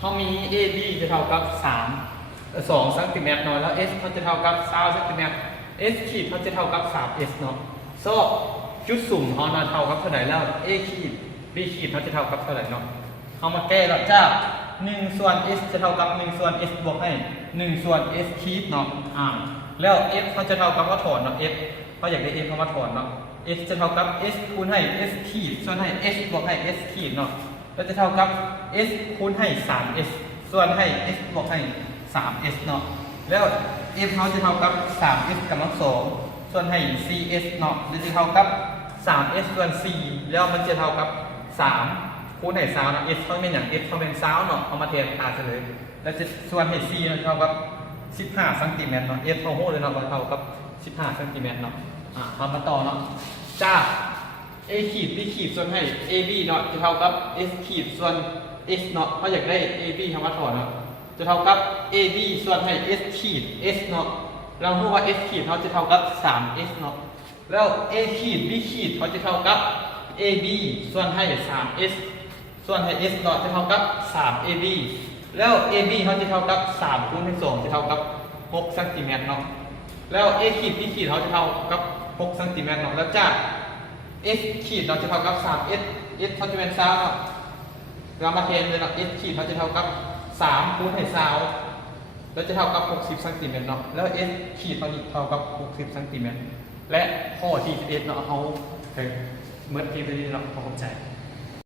เขามี AB จะเท่ากับ2 เซนติเมตรเนาะแล้ว S เขาจะเท่ากับ20 เซนติเมตร S ขีดเขาจะเท่ากับ 3S เนาะจุดสุ่มเขาเท่ากับเท่าไหร่แล้ว A ขีด B ขีดเขาจะเท่ากับเท่าไหร่เนาะเอามาแก้แล้วจ้า1 ส่วน S จะเท่ากับ1 ส่วน S บวกให้1 ส่วน S ขีดเนาะแล้ว F เขาจะเท่ากับว่าถอนเนาะ F เขาอยากได้ F เขามาถอนเนาะ S จะเท่ากับ S คูณให้ S ขีดส่วนให้ S บวกให้ S ขีดเนาะแล้วจะเท่ากับ S คูณให้ 3S ส่วนให้ S บวกให้ 3S เนาะแล้ว F เขาจะเท่ากับ 3S กำลัง2ส่วนให้ 4S เนาะจะเท่ากับ 3S ส่วน 4แล้วมันจะเท่ากับ3คูณให้3เนาะ S เขาเป็นอย่าง S เขาเป็น20เนาะเอามาแทนค่าเฉลยแล้วจะส่วนให้ 4เท่ากับ15 เซนติเมตรเนาะ S เขาโหเลยเนาะเท่ากับ15 เซนติเมตรเนาะมาต่อเนาะจาก A ขีด B ขีดส่วนให้ AB เนาะจะเท่ากับ S ขีดส่วน S เนาะเขาอยากได้ AB ทำมาถอนเนาะจะเท่ากับ AB ส่วนให้ S ขีด S เนาะเรารู้ว่า S ขีดเขาจะเท่ากับ 3S เนาะแล้ว A ขีด B ขีดเขาจะเท่ากับ AB ส่วนให้ 3S ส่วนให้ S เนาะจะเท่ากับ 3AB แล้ว AB เขาจะเท่ากับ3คูณให้2จะเท่ากับ6 เซนติเมตรเนาะแล้ว A ขีด B ขีดเขาจะเท่ากับ6 เซนติเมตรเนาะแล้วจาก S ขีดเราจะเท่ากับ 3S S เขาจะเป็น20เนาะเรามาเทนเลยเนาะ S ขีดเขาจะเท่ากับ3คูณให้20แล้วจะเท่ากับ60 เซนติเมตรเนาะแล้ว S ขีดเขาเท่ากับ60 เซนติเมตรและข้อที่11เนาะเขาเมื่อกี้ไปนี้เนาะเข้าใจ